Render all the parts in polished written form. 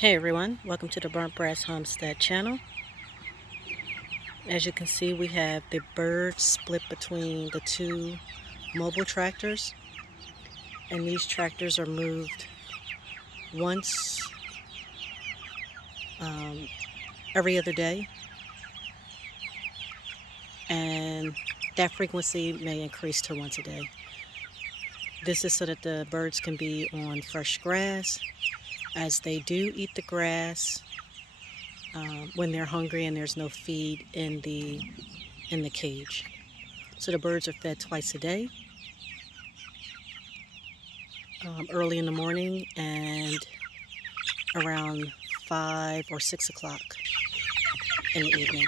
Hey everyone, welcome to the Burnt Brass Homestead channel. As you can see, we have the birds split between the two mobile tractors, and these tractors are moved once every other day, and that frequency may increase to once a day. This is so that the birds can be on fresh grass, as they do eat the grass when they're hungry and there's no feed in the cage. So the birds are fed twice a day, early in the morning and around 5 or 6 o'clock in the evening.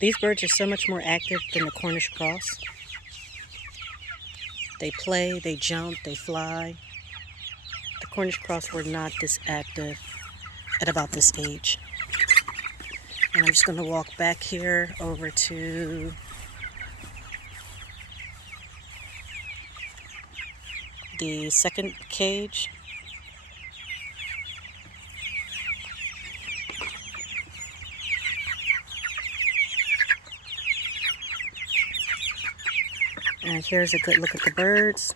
These birds are so much more active than the Cornish Cross. They play, they jump, they fly. The Cornish Cross were not this active at about this age. And I'm just going to walk back here over to the second cage. And here's a good look at the birds.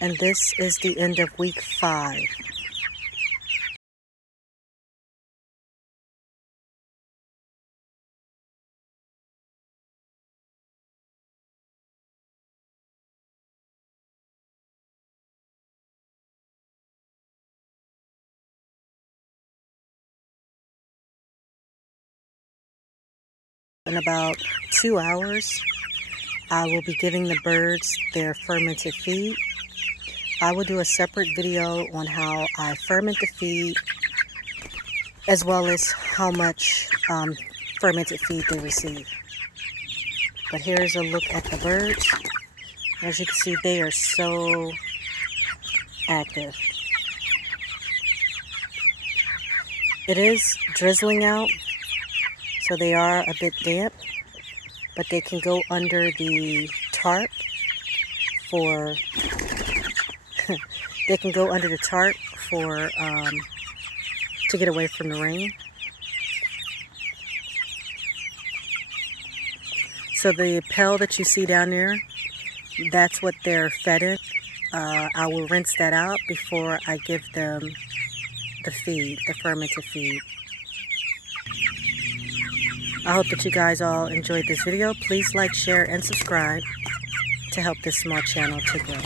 And this is the end of week 5. In about 2 hours, I will be giving the birds their fermented feed. I will do a separate video on how I ferment the feed, as well as how much fermented feed they receive. But here's a look at the birds. As you can see, they are so active. It is drizzling out, so they are a bit damp, but they can go under the tarp for they can go under the tarp for to get away from the rain. So the pail that you see down there, that's what they're fed in. I will rinse that out before I give them the feed, the fermented feed. I hope that you guys all enjoyed this video. Please like, share, and subscribe to help this small channel to grow.